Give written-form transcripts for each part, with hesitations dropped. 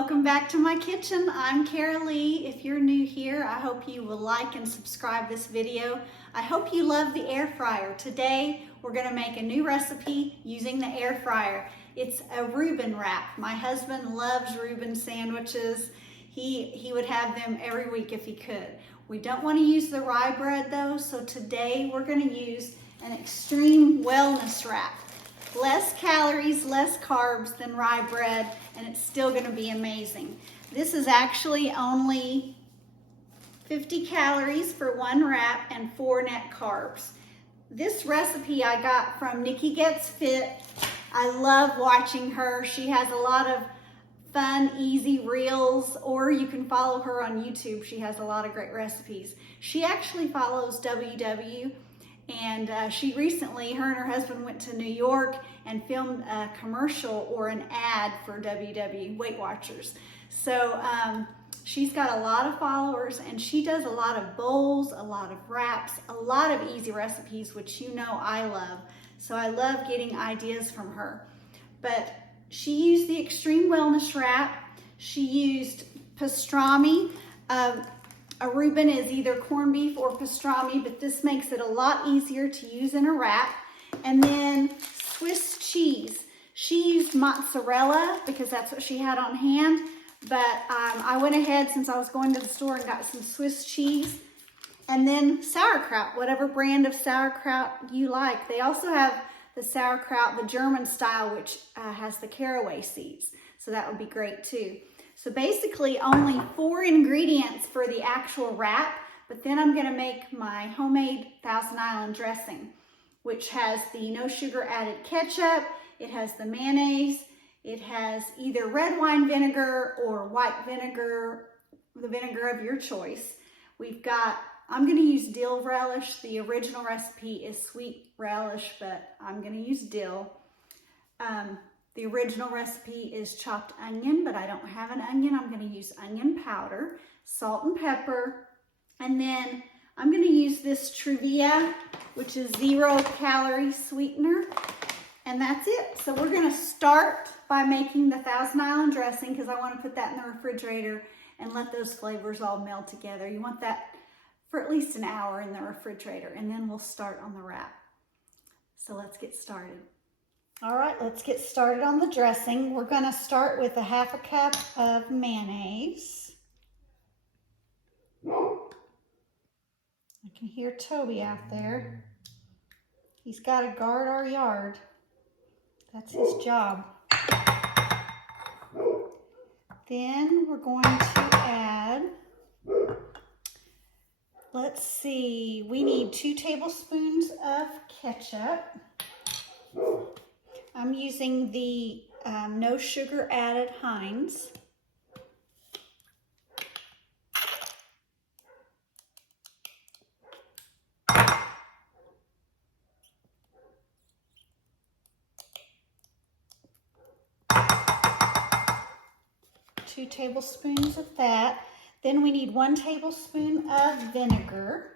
Welcome back to my kitchen. I'm Cara Lee. If you're new here, I hope you will like and subscribe this video. I hope you love the air fryer. Today, we're gonna make a new recipe using the air fryer. It's a Reuben wrap. My husband loves Reuben sandwiches. He would have them every week if he could. We don't wanna use the rye bread though, so today we're gonna use an extreme wellness wrap. Less calories, less carbs than rye bread, and it's still gonna be amazing. This is actually only 50 calories for one wrap and 4 net carbs. This recipe I got from Nikki Gets Fit. I love watching her. She has a lot of fun, easy reels, or you can follow her on YouTube. She has a lot of great recipes. She actually follows WW. And she recently, her and her husband went to New York and filmed a commercial or an ad for WW, Weight Watchers. So she's got a lot of followers and she does a lot of bowls, a lot of wraps, a lot of easy recipes, which you know I love. So I love getting ideas from her. But she used the Extreme Wellness Wrap. She used pastrami. A Reuben is either corned beef or pastrami, but this makes it a lot easier to use in a wrap. And then Swiss cheese. She used mozzarella because that's what she had on hand, but I went ahead since I was going to the store and got some Swiss cheese. And then sauerkraut, whatever brand of sauerkraut you like. They also have the sauerkraut, the German style, which has the caraway seeds. So that would be great too. So basically only 4 ingredients for the actual wrap, but then I'm gonna make my homemade Thousand Island dressing, which has the no sugar added ketchup, it has the mayonnaise, it has either red wine vinegar or white vinegar, the vinegar of your choice. I'm gonna use dill relish. The original recipe is sweet relish, but I'm gonna use dill. The original recipe is chopped onion, but I don't have an onion. I'm gonna use onion powder, salt and pepper, and then I'm gonna use this Truvia, which is 0-calorie sweetener, and that's it. So we're gonna start by making the Thousand Island dressing because I wanna put that in the refrigerator and let those flavors all meld together. You want that for at least an hour in the refrigerator, and then we'll start on the wrap. So let's get started. All right, let's get started on the dressing. We're gonna start with a 1/2 cup of mayonnaise. I can hear Toby out there. He's gotta guard our yard. That's his job. Then we're going to add, let's see, we need 2 tablespoons of ketchup. I'm using the no sugar added Heinz. Two tablespoons of that. Then we need 1 tablespoon of vinegar.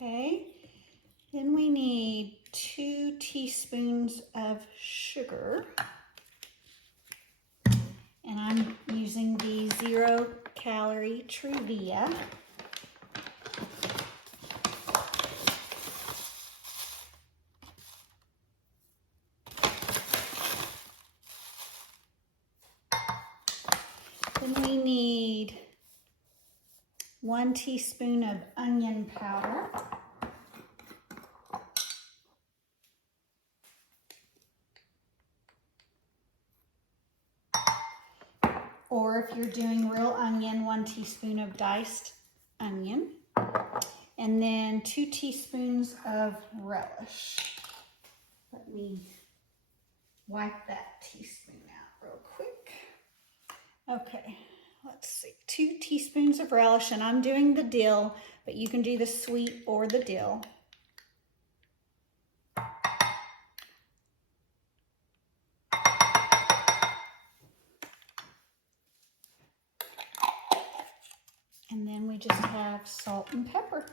Okay, then we need 2 teaspoons of sugar, and I'm using the 0-calorie Truvia. Then we need 1 teaspoon of onion powder. Or if you're doing real onion, 1 teaspoon of diced onion. And then 2 teaspoons of relish. Let me wipe that teaspoon out real quick. Okay. Let's see, 2 teaspoons of relish, and I'm doing the dill, but you can do the sweet or the dill. we just have salt and pepper.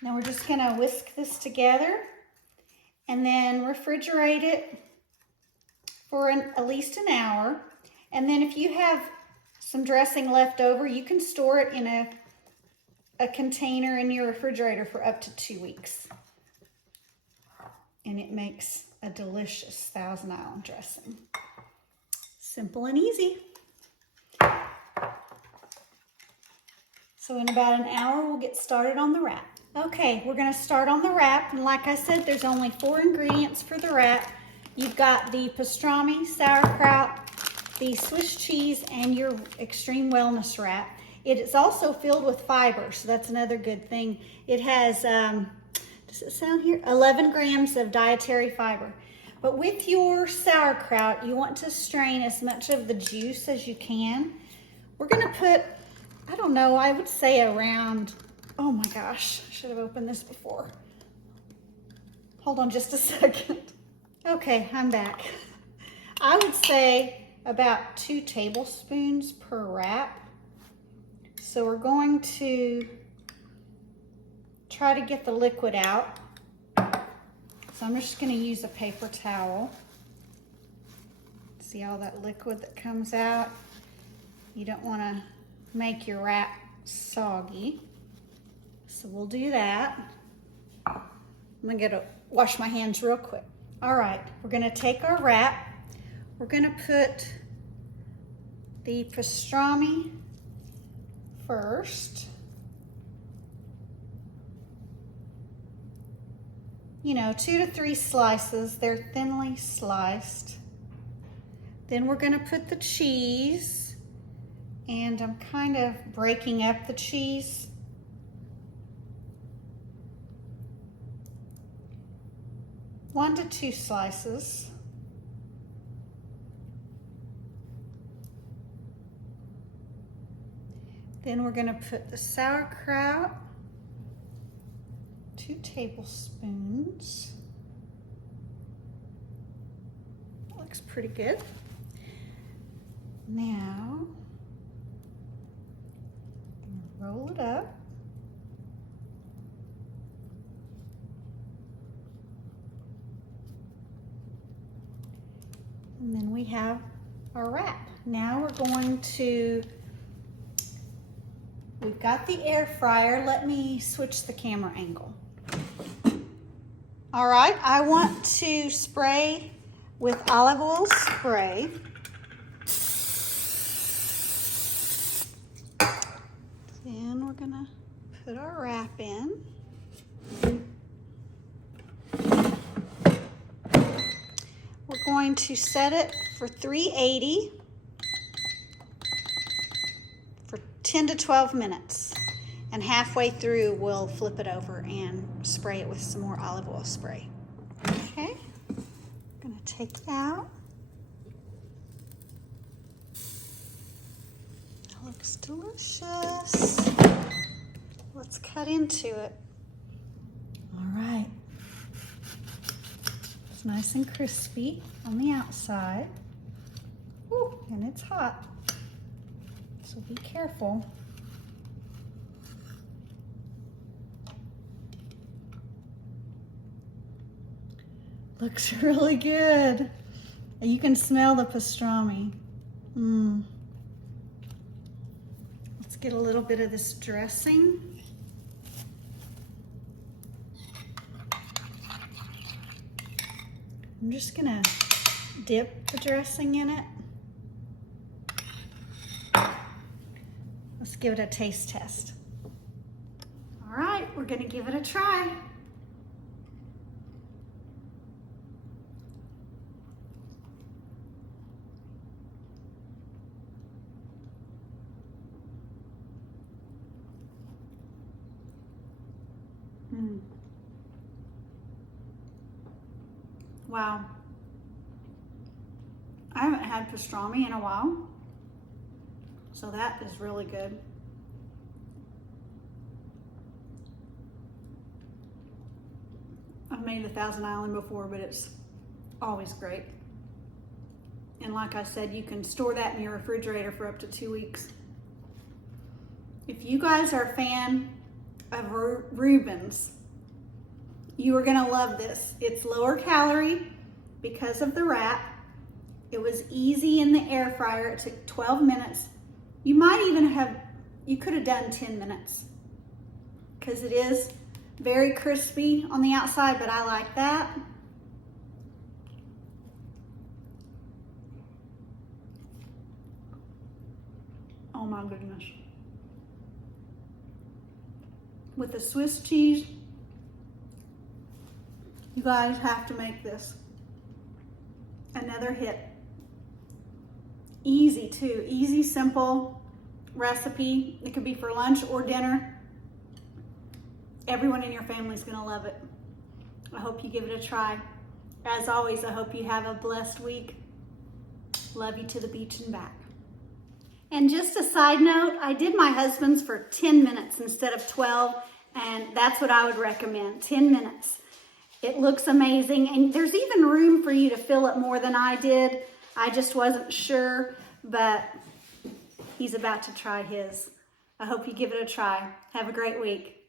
Now we're just gonna whisk this together and then refrigerate it for at least an hour. And then if you have some dressing left over, you can store it in a container in your refrigerator for up to 2 weeks. And it makes a delicious Thousand Island dressing. Simple and easy. So in about an hour, we'll get started on the wrap. Okay, we're gonna start on the wrap. And like I said, there's only 4 ingredients for the wrap. You've got the pastrami, sauerkraut, the Swiss cheese, and your extreme wellness wrap. It is also filled with fiber, so that's another good thing. It has, does it sound here? 11 grams of dietary fiber. But with your sauerkraut, you want to strain as much of the juice as you can. We're gonna put, I don't know, I would say around, oh my gosh, I should have opened this before. Hold on just a second. Okay, I'm back. I would say about 2 tablespoons per wrap. So we're going to try to get the liquid out. So I'm just gonna use a paper towel. See all that liquid that comes out? You don't wanna make your wrap soggy. So we'll do that. I'm gonna wash my hands real quick. All right, we're gonna take our wrap. We're gonna put the pastrami first. You know, 2 to 3 slices. They're thinly sliced. Then we're gonna put the cheese, and I'm kind of breaking up the cheese. One to 2 slices. Then we're gonna put the sauerkraut, 2 tablespoons. That looks pretty good. Now, I'm gonna roll it up. And then we have our wrap. Now we're going to, we've got the air fryer. Let me switch the camera angle. All right, I want to spray with olive oil spray. Then we're gonna put our wrap in. We're going to set it for 380 for 10 to 12 minutes. And halfway through, we'll flip it over and spray it with some more olive oil spray. Okay, I'm gonna take it out. That looks delicious. Let's cut into it. All right. It's nice and crispy on the outside. Ooh, and it's hot, so be careful. Looks really good. You can smell the pastrami. Let's get a little bit of this dressing. I'm just gonna dip the dressing in it. Let's give it a taste test. All right, we're gonna give it a try. Wow. I haven't had pastrami in a while, so that is really good. I've made the Thousand Island before, but it's always great. And like I said, you can store that in your refrigerator for up to 2 weeks. If you guys are a fan of Reuben's, you are gonna love this. It's lower calorie because of the wrap. It was easy in the air fryer. It took 12 minutes. You might even you could have done 10 minutes because it is very crispy on the outside, but I like that. Oh my goodness. With the Swiss cheese, you guys have to make this another hit. Easy too, easy, simple recipe. It could be for lunch or dinner. Everyone in your family is gonna love it. I hope you give it a try. As always, I hope you have a blessed week. Love you to the beach and back. And just a side note, I did my husband's for 10 minutes instead of 12, and that's what I would recommend, 10 minutes. It looks amazing, and there's even room for you to fill it more than I did. I just wasn't sure, but he's about to try his. I hope you give it a try. Have a great week.